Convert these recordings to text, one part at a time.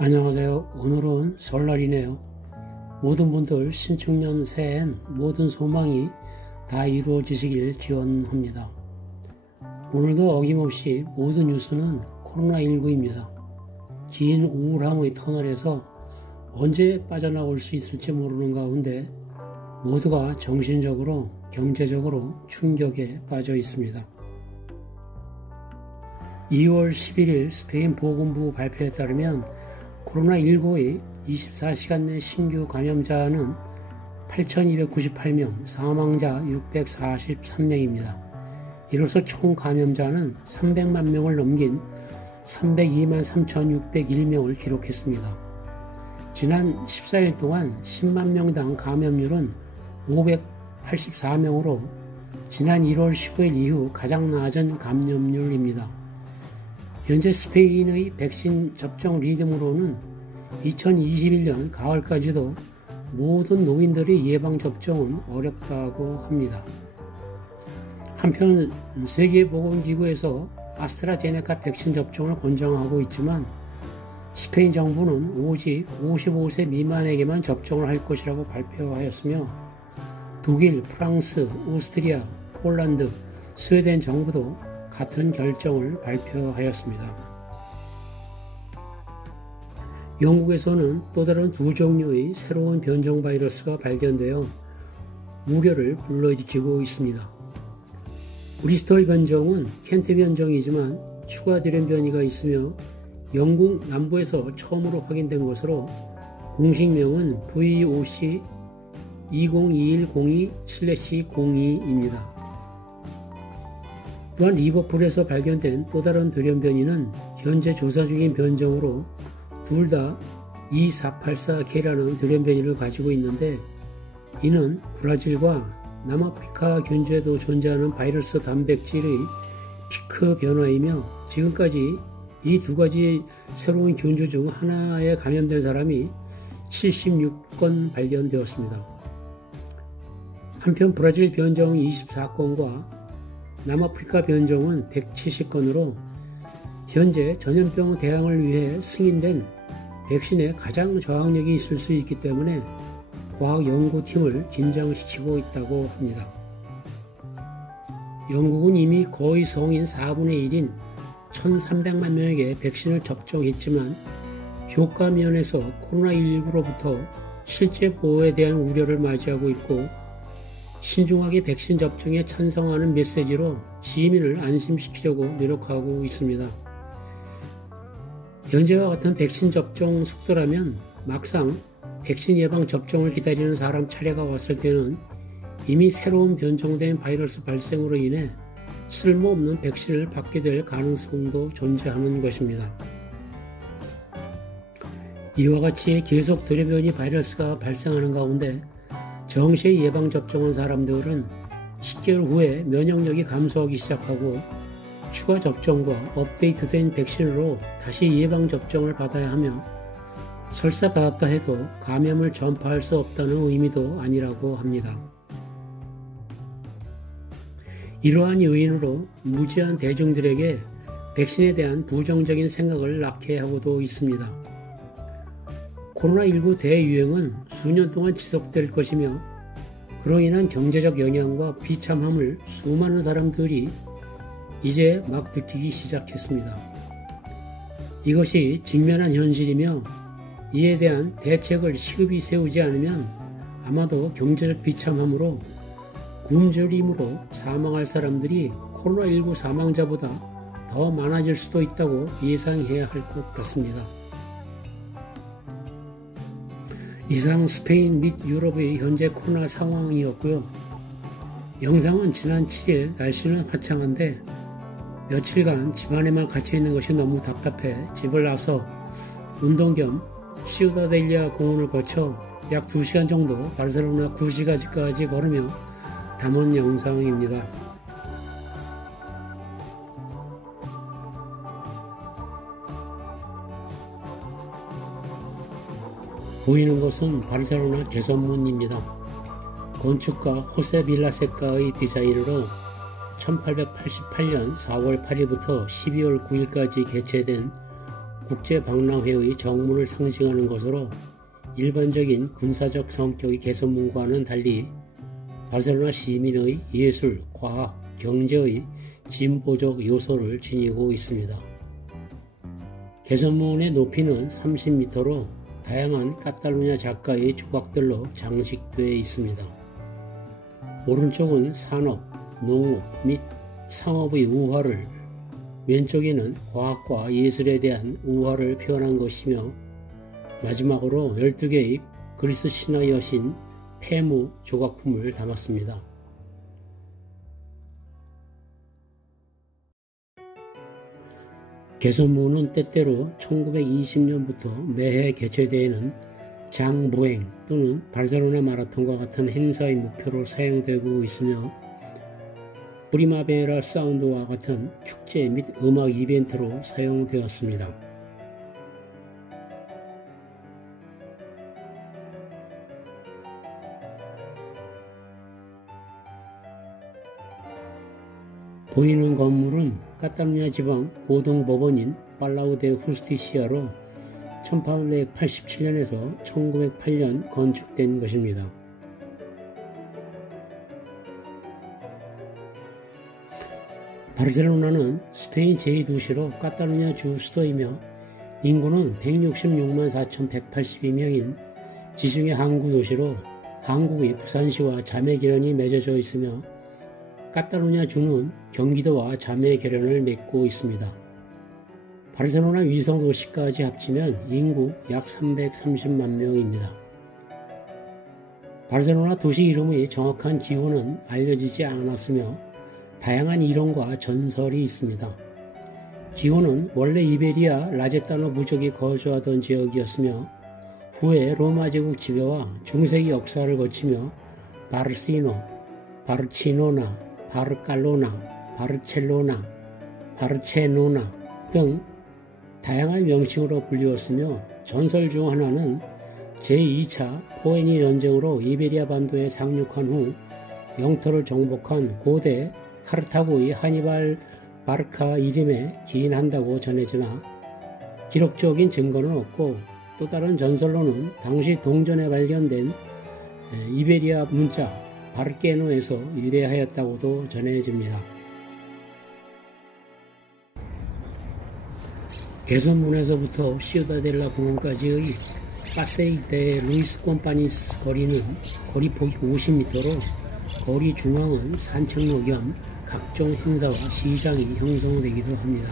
안녕하세요. 오늘은 설날이네요. 모든 분들 신축년 새해엔 모든 소망이 다 이루어지시길 기원합니다. 오늘도 어김없이 모든 뉴스는 코로나19입니다. 긴 우울함의 터널에서 언제 빠져나올 수 있을지 모르는 가운데 모두가 정신적으로, 경제적으로 충격에 빠져 있습니다. 2월 11일 스페인 보건부 발표에 따르면 코로나19의 24시간 내 신규 감염자는 8,298명, 사망자 643명입니다. 이로써 총 감염자는 300만 명을 넘긴 302만 3,601명을 기록했습니다. 지난 14일 동안 10만 명당 감염률은 584명으로 지난 1월 15일 이후 가장 낮은 감염률입니다. 현재 스페인의 백신 접종 리듬으로는 2021년 가을까지도 모든 노인들의 예방접종은 어렵다고 합니다. 한편 세계보건기구에서 아스트라제네카 백신 접종을 권장하고 있지만 스페인 정부는 오직 55세 미만에게만 접종을 할 것이라고 발표하였으며 독일, 프랑스, 오스트리아, 폴란드, 스웨덴 정부도 같은 결정을 발표하였습니다. 영국에서는 또 다른 두 종류의 새로운 변종 바이러스가 발견되어 우려를 불러일으키고 있습니다. 브리스톨 변종은 켄트 변종이지만 추가 들연 변이가 있으며 영국 남부에서 처음으로 확인된 것으로 공식명은 VOC 202102/02입니다. 또한 리버풀에서 발견된 또 다른 돌연 변이는 현재 조사 중인 변종으로 둘 다 E484K라는 돌연 변이를 가지고 있는데 이는 브라질과 남아프리카 균주에도 존재하는 바이러스 단백질의 피크 변화이며 지금까지 이 두 가지 새로운 균주 중 하나에 감염된 사람이 76건 발견되었습니다. 한편 브라질 변종 24건과 남아프리카 변종은 170건으로 현재 전염병 대항을 위해 승인된 백신에 가장 저항력이 있을 수 있기 때문에 과학연구팀을 긴장시키고 있다고 합니다. 영국은 이미 거의 성인 4분의 1인 1,300만 명에게 백신을 접종했지만 효과 면에서 코로나19로부터 실제 보호에 대한 우려를 맞이하고 있고 신중하게 백신 접종에 찬성하는 메시지로 시민을 안심시키려고 노력하고 있습니다. 현재와 같은 백신 접종 속도라면 막상 백신 예방 접종을 기다리는 사람 차례가 왔을 때는 이미 새로운 변종된 바이러스 발생으로 인해 쓸모없는 백신을 받게 될 가능성도 존재하는 것입니다. 이와 같이 계속 돌연변이 바이러스가 발생하는 가운데 정시에 예방접종한 사람들은 10개월 후에 면역력이 감소하기 시작하고 추가 접종과 업데이트된 백신으로 다시 예방접종을 받아야 하며 설사 받았다 해도 감염을 전파할 수 없다는 의미도 아니라고 합니다. 이러한 요인으로 무지한 대중들에게 백신에 대한 부정적인 생각을 낳게 하고도 있습니다. 코로나19 대유행은 수년 동안 지속될 것이며 그로 인한 경제적 영향과 비참함을 수많은 사람들이 이제 막 느끼기 시작했습니다. 이것이 직면한 현실이며 이에 대한 대책을 시급히 세우지 않으면 아마도 경제적 비참함으로 굶주림으로 사망할 사람들이 코로나19 사망자보다 더 많아질 수도 있다고 예상해야 할 것 같습니다. 이상 스페인 및 유럽의 현재 코로나 상황이었고요. 영상은 지난 7일 날씨는 화창한데 며칠간 집 안에만 갇혀있는 것이 너무 답답해 집을 나서 운동 겸 시우다델리아 공원을 거쳐 약 2시간 정도 바르셀로나 구시가지까지 걸으며 담은 영상입니다. 보이는 것은 바르셀로나 개선문입니다. 건축가 호세 빌라세카의 디자인으로 1888년 4월 8일부터 12월 9일까지 개최된 국제박람회의 정문을 상징하는 것으로 일반적인 군사적 성격의 개선문과는 달리 바르셀로나 시민의 예술, 과학, 경제의 진보적 요소를 지니고 있습니다. 개선문의 높이는 30m로 다양한 카탈루냐 작가의 조각들로 장식되어 있습니다. 오른쪽은 산업, 농업 및 상업의 우화를, 왼쪽에는 과학과 예술에 대한 우화를 표현한 것이며 마지막으로 12개의 그리스 신화의 여신 페무 조각품을 담았습니다. 개선문은 때때로 1920년부터 매해 개최되는 장부행 또는 바르셀로나 마라톤과 같은 행사의 목표로 사용되고 있으며 프리마베라 사운드와 같은 축제 및 음악 이벤트로 사용되었습니다. 보이는 건물은 카탈루냐 지방 고등법원인 팔라우 데 후스티시아로 1887년에서 1908년 건축된 것입니다. 바르셀로나는 스페인 제2도시로 카탈루냐 주 수도이며 인구는 166만 4,182명인 지중해 항구 도시로 한국의 부산시와 자매결연이 맺어져 있으며 카탈루냐 주는 경기도와 자매결연을 맺고 있습니다. 바르셀로나 위성도시까지 합치면 인구 약 330만 명입니다. 바르셀로나 도시 이름의 정확한 기원은 알려지지 않았으며 다양한 이론과 전설이 있습니다. 기원은 원래 이베리아 라제타노 부족이 거주하던 지역이었으며 후에 로마 제국 지배와 중세기 역사를 거치며 바르시노, 바르치노나, 바르칼로나, 바르첼로나, 바르체노나 등 다양한 명칭으로 불리웠으며 전설 중 하나는 제2차 포에니 전쟁으로 이베리아 반도에 상륙한 후 영토를 정복한 고대 카르타고의 하니발 바르카 이름에 기인한다고 전해지나 기록적인 증거는 없고 또 다른 전설로는 당시 동전에 발견된 이베리아 문자 바르케노에서 유래하였다고도 전해집니다. 개선문에서부터 시우다델라 공원까지의 파세이 데 루이스 꼼파니스 거리는 거리폭이 50m로 거리 중앙은 산책로 겸 각종 행사와 시장이 형성되기도 합니다.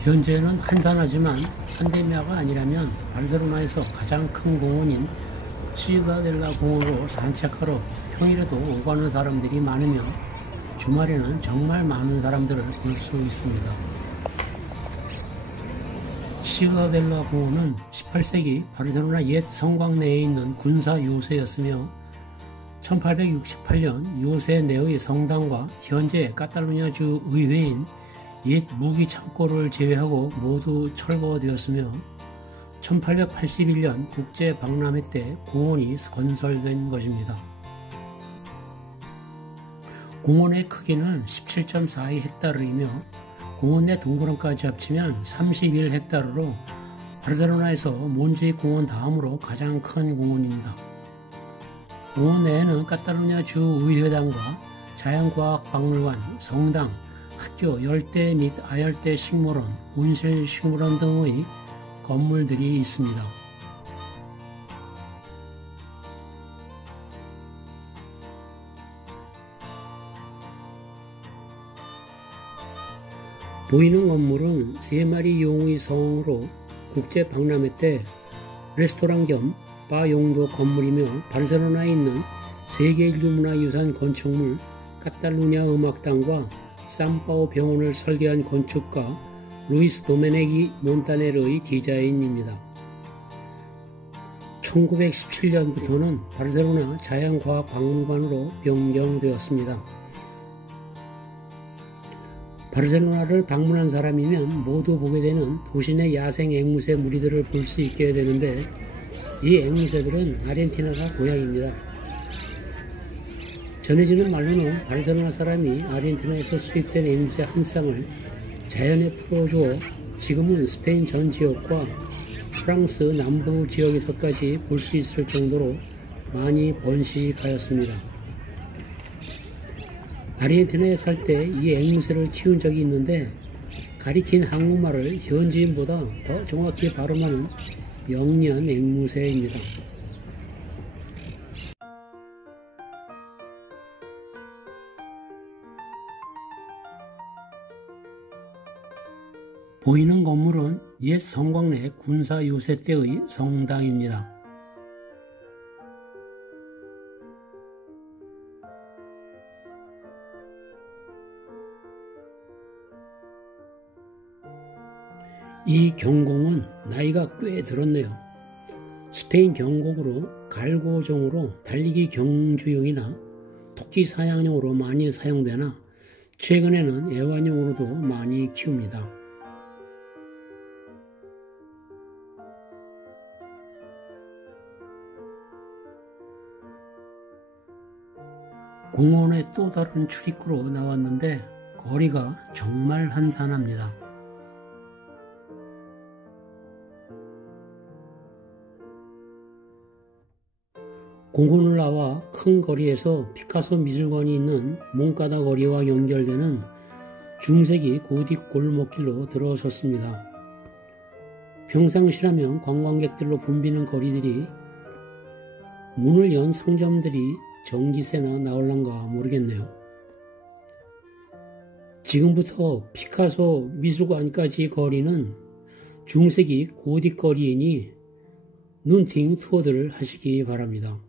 현재는 한산하지만 판데미아가 아니라면 바르셀로나에서 가장 큰 공원인 시우다델라 공원으로 산책하러 평일에도 오가는 사람들이 많으며 주말에는 정말 많은 사람들을 볼 수 있습니다. 시우다델라 공원은 18세기 바르셀로나 옛 성곽 내에 있는 군사 요새였으며 1868년 요새 내의 성당과 현재 카탈루냐 주 의회인 옛 무기 창고를 제외하고 모두 철거되었으며 1881년 국제 박람회 때 공원이 건설된 것입니다. 공원의 크기는 17.42헥타르이며 공원 내 동물원까지 합치면 31헥타르로 바르셀로나에서 몬주익 공원 다음으로 가장 큰 공원입니다. 공원 내에는 카탈루냐 주 의회당과 자연과학박물관, 성당, 학교, 열대 및 아열대 식물원, 온실 식물원 등의 건물들이 있습니다. 보이는 건물은 3마리 용의 성으로 국제 박람회 때 레스토랑 겸 바 용도 건물이며 바르셀로나에 있는 세계인류문화유산 건축물 카탈루냐 음악당과 삼파오 병원을 설계한 건축가 루이스 도메네기 몬타네르의 디자인입니다. 1917년부터는 바르셀로나 자연과학박물관으로 변경되었습니다. 바르셀로나를 방문한 사람이면 모두 보게 되는 도시 내 야생 앵무새 무리들을 볼 수 있게 되는데 이 앵무새들은 아르헨티나가 고향입니다. 전해지는 말로는 바르셀로나 사람이 아르헨티나에서 수입된 앵무새 한 쌍을 자연에 풀어주어 지금은 스페인 전 지역과 프랑스 남부 지역에서까지 볼 수 있을 정도로 많이 번식하였습니다. 아르헨티나에 살 때 이 앵무새를 키운 적이 있는데 가리킨 한국말을 현지인보다 더 정확히 발음하는 영리한 앵무새입니다. 보이는 건물은 옛 성곽내 군사 요새 때의 성당입니다. 이 경공은 나이가 꽤 들었네요. 스페인 경곡으로 갈고종으로 달리기 경주용이나 토끼 사냥용으로 많이 사용되나 최근에는 애완용으로도 많이 키웁니다. 공원의 또 다른 출입구로 나왔는데 거리가 정말 한산합니다. 공원을 나와 큰 거리에서 피카소 미술관이 있는 몽가다 거리와 연결되는 중세기 고딕 골목길로 들어섰습니다. 평상시라면 관광객들로 붐비는 거리들이 문을 연 상점들이 전기세나 나올란가 모르겠네요. 지금부터 피카소 미술관까지 거리는 중세기 고딕 거리이니 눈팅 투어들을 하시기 바랍니다.